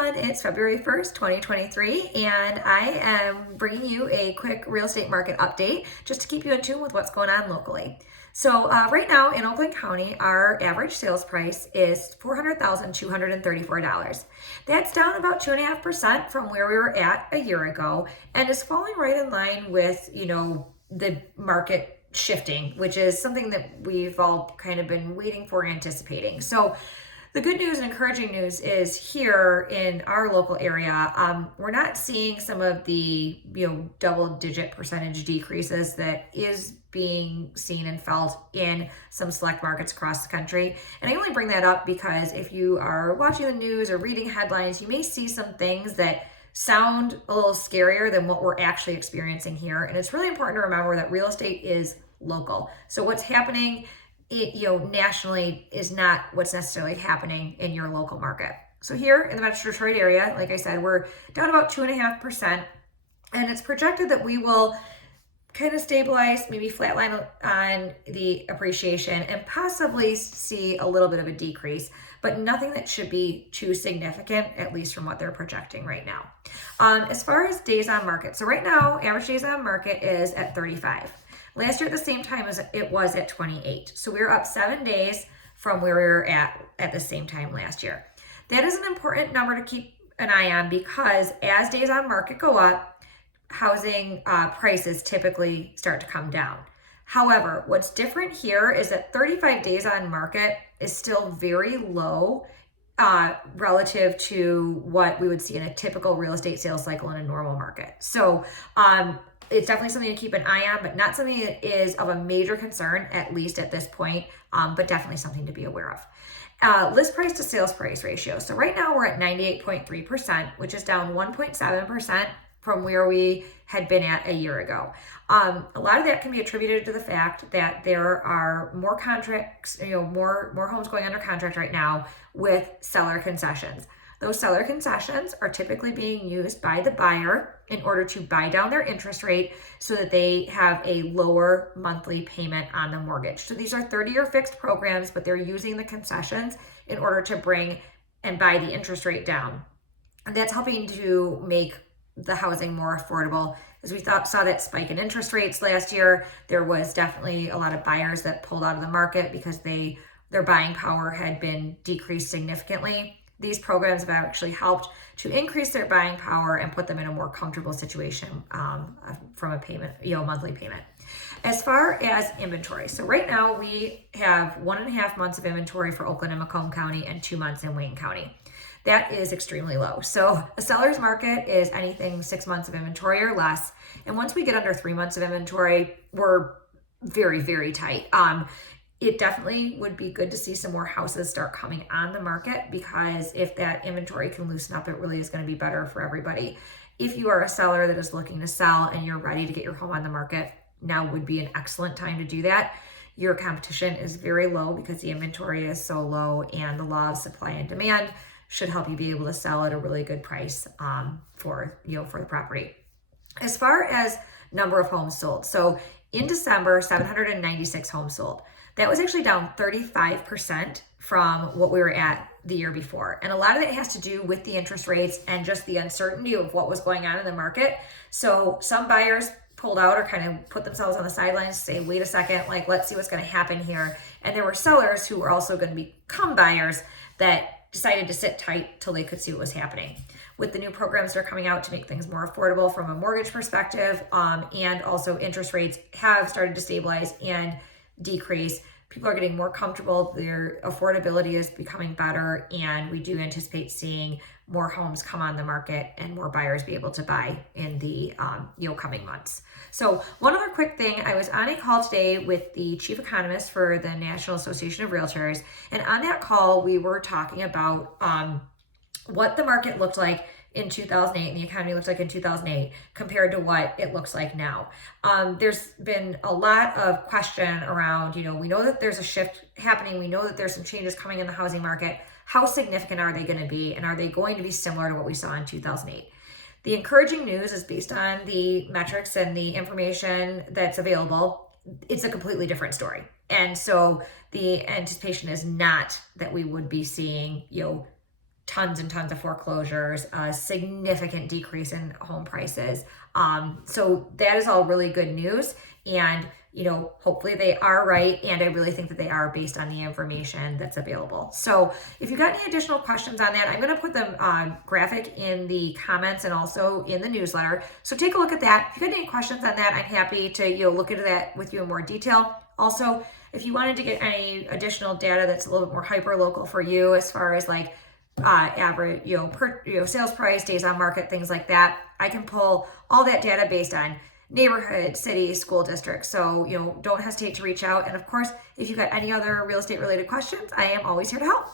everyone, it's February 1st, 2023, and I am bringing you a quick real estate market update just to keep you in tune with what's going on locally. So right now in Oakland County, our average sales price is $400,234. That's down about 2.5% from where we were at a year ago, and is falling right in line with, the market shifting, which is something that we've all kind of been waiting for, anticipating. So the good news and encouraging news is here in our local area, we're not seeing some of the double-digit percentage decreases that is being seen and felt in some select markets across the country. And I only bring that up because if you are watching the news or reading headlines, you may see some things that sound a little scarier than what we're actually experiencing here. And it's really important to remember that real estate is local. So what's happening nationally is not what's necessarily happening in your local market. So here in the Metro Detroit area, like I said, we're down about 2.5%, and it's projected that we will kind of stabilize, maybe flatline on the appreciation and possibly see a little bit of a decrease, but nothing that should be too significant, at least from what they're projecting right now. As far as days on market, so right now, average days on market is at 35. Last year at the same time as it was at 28. So we were up 7 days from where we were at the same time last year. That is an important number to keep an eye on because as days on market go up, housing prices typically start to come down. However, what's different here is that 35 days on market is still very low relative to what we would see in a typical real estate sales cycle in a normal market. So it's definitely something to keep an eye on, but not something that is of a major concern, at least at this point, but definitely something to be aware of. List price to sales price ratio. So right now we're at 98.3%, which is down 1.7% from where we had been at a year ago. A lot of that can be attributed to the fact that there are more contracts, more homes going under contract right now with seller concessions. Those seller concessions are typically being used by the buyer in order to buy down their interest rate so that they have a lower monthly payment on the mortgage. So these are 30-year fixed programs, but they're using the concessions in order to bring and buy the interest rate down. And that's helping to make the housing more affordable. As we saw that spike in interest rates last year, there was definitely a lot of buyers that pulled out of the market because their buying power had been decreased significantly. These programs have actually helped to increase their buying power and put them in a more comfortable situation from a payment, monthly payment. As far as inventory, so right now we have 1.5 months of inventory for Oakland and Macomb County and 2 months in Wayne County. That is extremely low. So a seller's market is anything 6 months of inventory or less. And once we get under 3 months of inventory, we're very, very tight. It definitely would be good to see some more houses start coming on the market because if that inventory can loosen up, it really is going to be better for everybody. If you are a seller that is looking to sell and you're ready to get your home on the market, now would be an excellent time to do that. Your competition is very low because the inventory is so low, and the law of supply and demand should help you be able to sell at a really good price for the property. As far as number of homes sold, so in December, 796 homes sold. That was actually down 35% from what we were at the year before. And a lot of that has to do with the interest rates and just the uncertainty of what was going on in the market. So some buyers pulled out or kind of put themselves on the sidelines to say, wait a second, let's see what's going to happen here. And there were sellers who were also going to become buyers that decided to sit tight till they could see what was happening. With the new programs that are coming out to make things more affordable from a mortgage perspective, and also interest rates have started to stabilize and decrease. People are getting more comfortable. Their affordability is becoming better, and we do anticipate seeing more homes come on the market and more buyers be able to buy in the coming months. So one other quick thing, I was on a call today with the chief economist for the National Association of Realtors, and on that call we were talking about what the market looked like in 2008 and the economy looks like in 2008 compared to what it looks like now. There's been a lot of question around, we know that there's a shift happening. We know that there's some changes coming in the housing market. How significant are they going to be? And are they going to be similar to what we saw in 2008? The encouraging news is based on the metrics and the information that's available. It's a completely different story. And so the anticipation is not that we would be seeing, tons and tons of foreclosures, a significant decrease in home prices. So that is all really good news. And, hopefully they are right. And I really think that they are based on the information that's available. So if you've got any additional questions on that, I'm going to put them graphic in the comments and also in the newsletter. So take a look at that. If you've got any questions on that, I'm happy to, look into that with you in more detail. Also, if you wanted to get any additional data that's a little bit more hyper local for you, as far as like average, sales price, days on market, things like that, I can pull all that data based on neighborhood, city, school district. So, don't hesitate to reach out. And of course, if you've got any other real estate related questions, I am always here to help.